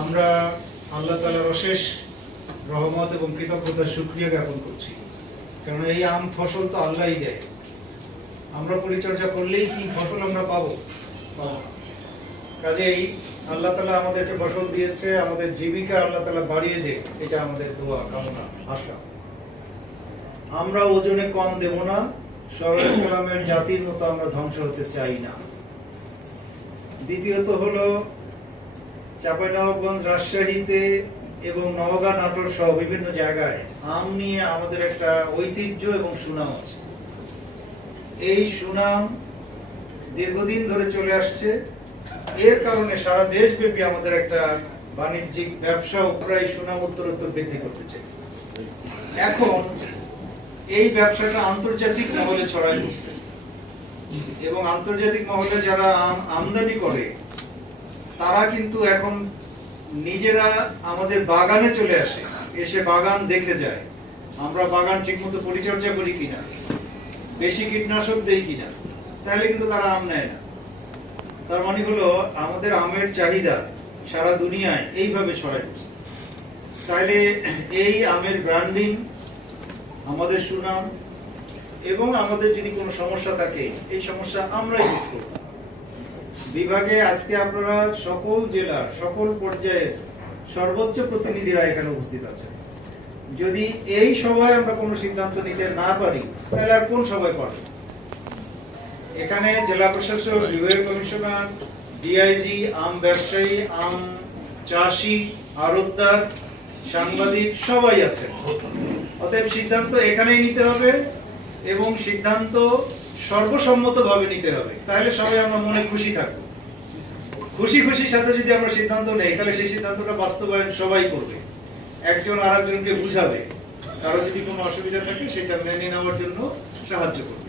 আমরা আল্লাহ তালার অশেষ রহমত এবং কৃতজ্ঞতার সুক্রিয়া জ্ঞাপন করছি। কারণ এই আম ফসল তো আল্লাহই দেয়। আমরা পরিচর্যা করলেই কি ফসল আমরা পাবো? কাজেই আল্লাহ তালা আমাদেরকে ফসল দিয়েছে, আমাদের জীবিকা আল্লাহ তালা বাড়িয়ে দেয়। এটা আমাদের দোয়া, কামনা, আশা। আমরা ওজনে কম দেব না ইসলামের জাতির মতো আমরা ধ্বংস হতে চাই না। দ্বিতীয়ত হলো চাঁপাইনবাবগঞ্জ রাজশাহীতে এবং নওগাঁ নাটোর সহ বিভিন্ন জায়গায় আম নিয়ে আমাদের একটা ঐতিহ্য এবং সুনাম আছে। এই সুনাম দীর্ঘদিন ধরে চলে আসছে। এর কারণে সারা দেশব্যাপী আমাদের একটা বাণিজ্যিক ব্যবসা প্রায় সুনাম উত্তরোত্তর বৃদ্ধি করতে চাই। এখন এই ব্যবসাটা আন্তর্জাতিক মহলে ছড়াই পড়ছে এবং আন্তর্জাতিক মহলে যারা আম- আমদানি করে তারা কিন্তু এখন নিজেরা আমাদের বাগানে চলে আসে, এসে বাগান দেখে যায়। আমরা বাগান ঠিকমতো পরিচর্যা করি কিনা, বেশি কীটনাশক দেই কিনা, তাহলে কিন্তু তারা আম নেয় না। তার মানে হলো, আমাদের আমের চাহিদা সারা দুনিয়ায় এইভাবে ছড়ায় পড়ছে। তাহলে এই আমের ব্র্যান্ডিং আমাদের সুনাম এবং আমাদের যদি কোনো সমস্যা থাকে, এই সমস্যা আমরাই ঠিক করব। বিভাগে আজকে আপনারা সকল জেলার, সকল পর্যায়ের সর্বোচ্চ প্রতিনিধিরা এখানে উপস্থিত আছেন। যদি এই সভায় আমরা কোনো সিদ্ধান্ত নিতে না পারি, তাহলে আর কোন সভায় পারব? এখানে জেলা প্রশাসক, বিভাগীয় কমিশনার, ডিআইজি, আম ব্যবসায়ী, আম চাষি আড়তদার সাংবাদিক সবাই আছে অতএব সিদ্ধান্ত এখানেই নিতে হবে এবং সিদ্ধান্ত সর্বসম্মতভাবে নিতে হবে। তাহলে সবাই আমরা মনে খুশি থাকব। খুশি খুশির সাথে যদি আমরা সিদ্ধান্ত নেই, তাহলে সেই সিদ্ধান্তটা বাস্তবায়ন সবাই করবে। একজন আর একজনকে বুঝাবে, কারও যদি কোনো অসুবিধা থাকে সেটা মেনে নেওয়ার জন্য সাহায্য করবে।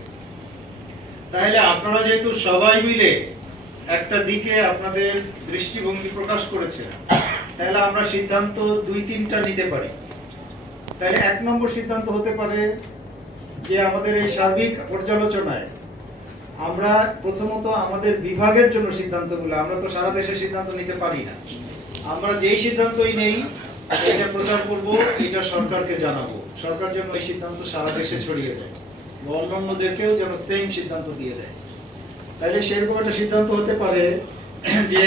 তাহলে আপনারা যেহেতু সবাই মিলে একটা দিকে আপনাদের দৃষ্টিভঙ্গি প্রকাশ করেছেন, তাহলে আমরা সিদ্ধান্ত দুই তিনটা নিতে পারি। তাহলে এক নম্বর সিদ্ধান্ত হতে পারে যে আমাদের এই সার্বিক পর্যালোচনায় আমরা প্রথমত আমাদের বিভাগের জন্য সিদ্ধান্তগুলো আমরা তো সারা দেশে সিদ্ধান্ত নিতে পারি না। আমরা যেই সিদ্ধান্তই নেই, এটা প্রচার করব, এটা সরকারকে জানাব। সরকার যেন এই সিদ্ধান্ত সারা দেশে ছড়িয়ে দেয় বা অন্যান্যদেরকেও যেন সেম সিদ্ধান্ত দিয়ে দেয়। তাহলে সেরকম একটা সিদ্ধান্ত হতে পারে যে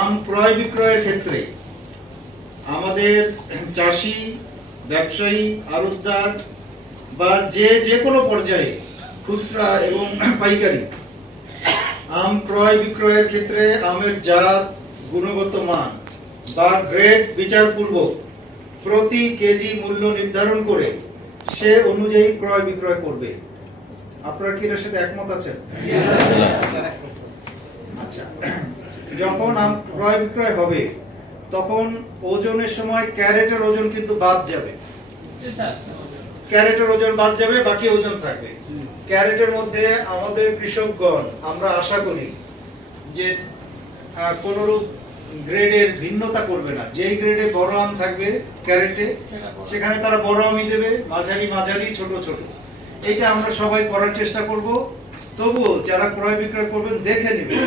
আম ক্রয় বিক্রয়ের ক্ষেত্রে আমাদের চাষি, ব্যবসায়ী আড়তদার বা যে যে কোনো পর্যায়ে খুচরা এবং পাইকারি। আম ক্রয় বিক্রয়ের ক্ষেত্রে আমের জাত, গুণগত মান বা গ্রেড বিচারপূর্বক প্রতি কেজি মূল্য নির্ধারণ করে সে অনুযায়ী ক্রয় বিক্রয় করবে। আপনারা কি এটার সাথে একমত আছেন? আচ্ছা। যখন আম ক্রয় বিক্রয় হবে, তখন ওজনের সময় ক্যারেটের ওজন কিন্তু বাদ যাবে। ক্যারেটের ওজন বাদ যাবে বাকি ওজন থাকবে। ক্যারেটের মধ্যে আমাদের কৃষকগণ আমরা আশা করি যে কোনরূপ গ্রেডের ভিন্নতা করবে না। যেই গ্রেডে বড় আম থাকবে ক্যারেটে সেখানে তারা বড় আমই দেবে মাঝারি মাঝারি ছোট ছোট। এইটা আমরা সবাই করার চেষ্টা করব। তবুও যারা ক্রয় বিক্রয় করবেন দেখে নেবেন।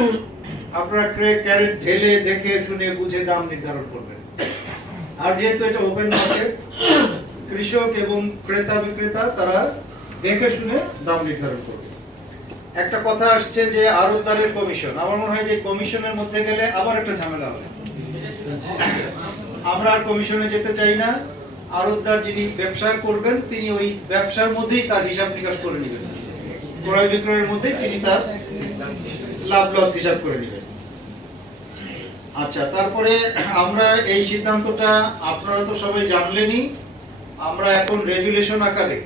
আপনারা ক্যারেট ঢেলে দেখে শুনে বুঝে দাম নির্ধারণ করবেন। আর যেহেতু এটা ওপেন মার্কেট কৃষক এবং ক্রেতা বিক্রেতা তারা দেখে শুনে দাম নির্ধারণ করবে। একটা কথা আসছে যে আড়তদারের কমিশন। আমার মনে হয় যে কমিশনের মধ্যে গেলে আবার একটা ঝামেলা হবে। আমরা আর কমিশনে যেতে চাই না। আড়তদার যিনি ব্যবসা করবেন, তিনি ওই ব্যবসার মধ্যেই তার হিসাব নিকাশ করে নেবেন। ক্রয় বিক্রয়ের মধ্যে তিনি তার লাভ লস হিসাব করে নেবেন। আচ্ছা তারপরে আমরা এই সিদ্ধান্তটা আপনারা তো সবাই জানলেনই। আমরা এখন রেগুলেশন আকারে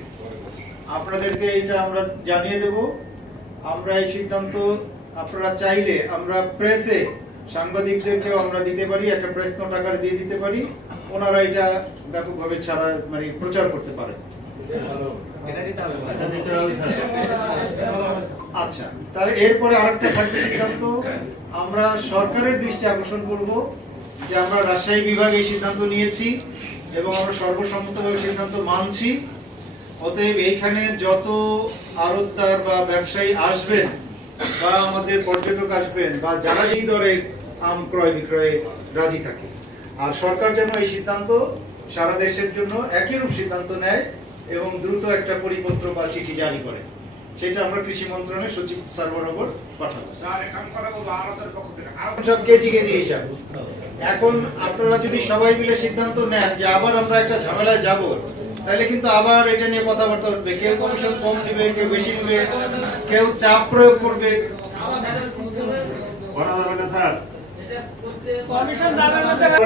আপনাদেরকে এটা আমরা জানিয়ে দেব। আমরা এই সিদ্ধান্ত আপনারা চাইলে আমরা প্রেসে সাংবাদিকদেরকেও আমরা দিতে পারি একটা প্রেস নোট আকারে দিয়ে দিতে পারি। ওনারা এটা ব্যাপকভাবে ছাড়া মানে প্রচার করতে পারে আচ্ছা তাহলে এরপরে আরেকটা থাকবে সিদ্ধান্ত। আমরা সরকারের দৃষ্টি আকর্ষণ করব যে আমরা রাজশাহী বিভাগে এই সিদ্ধান্ত নিয়েছি। এবং আমরা সর্বসম্মতভাবে সিদ্ধান্ত মানছি। অতএব এইখানে যত আড়তদার বা ব্যবসায়ী আসবেন বা আমাদের পর্যটক আসবেন বা যারা এই দরে আম ক্রয় বিক্রয়ে রাজি থাকে আর সরকার যেন এই সিদ্ধান্ত সারা দেশের জন্য একই রূপ সিদ্ধান্ত নেয় এবং দ্রুত একটা পরিপত্র বা চিঠি জারি করে। সেটা আমরা কৃষি মন্ত্রণালয়ের সচিব স্যার বরাবর পাঠাবো। স্যার এখন কথা বলব আমাদের পক্ষ থেকে আরও সব কেজি কেজি হিসাব। এখন আপনারা যদি সবাই মিলে সিদ্ধান্ত নেন যে আবার আমরা একটা ঝামেলায় যাব তাহলে কিন্তু আবার এটা নিয়ে কথাবার্তা উঠবে। কেউ কমিশন কম দিবে কেউ বেশি দিবে কেউ চাপ প্রয়োগ করবে।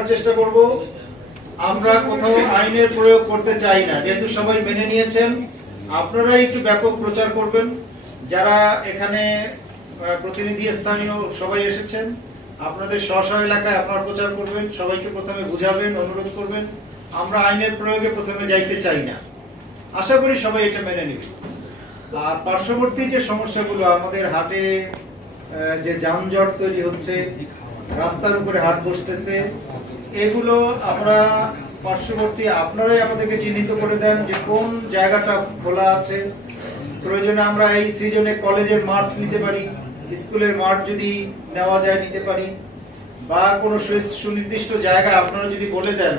চেষ্টা করব। আমরা কোথাও আইনের প্রয়োগ করতে চাই না। যেহেতু সবাই মেনে নিয়েছেন আপনারা একটু ব্যাপক প্রচার করবেন। যারা এখানে আহ, প্রতিনিধি স্থানীয় সবাই এসেছেন আপনাদের স্ব এলাকায় আপনারা প্রচার করবেন, সবাইকে প্রথমে বুঝাবেন, অনুরোধ করবেন। আমরা আইনের প্রয়োগে প্রথমে যাইতে চাই না। আশা করি সবাই এটা মেনে নেবে। আর পার্শ্ববর্তী যে সমস্যাগুলো, আমাদের হাটে যে যানজট তৈরি হচ্ছে, রাস্তার উপরে হাট বসতেছে, এগুলো আমরা পার্শ্ববর্তী, আপনারাই আমাদেরকে চিহ্নিত করে দেন যে কোন জায়গাটা খোলা আছে। প্রয়োজনে আমরা এই সিজনে কলেজের মাঠ নিতে পারি। স্কুলের মাঠ যদি নেওয়া যায় নিতে পারি বা কোনো সুনির্দিষ্ট জায়গা আপনারা যদি বলে দেন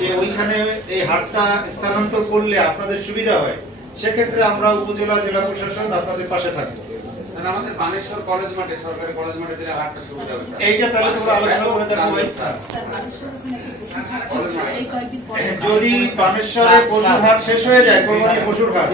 যে ওইখানে এই হাটটা স্থানান্তর করলে আপনাদের সুবিধা হয় সেক্ষেত্রে আমরা উপজেলা জেলা প্রশাসন আপনাদের পাশে থাকব। আমাদের বানেশ্বর কলেজ মাঠে সরকারি কলেজ মাঠে দিলে হাটটা সুবিধা হবে এইটা তাহলে তোমরা আলোচনা করে দেখো ভাই। স্যার, এই কয়েকদিন পরে। যদি বানেশ্বরে পশুর হাট শেষ হয়ে যায় কোরবানি পশুর হাট।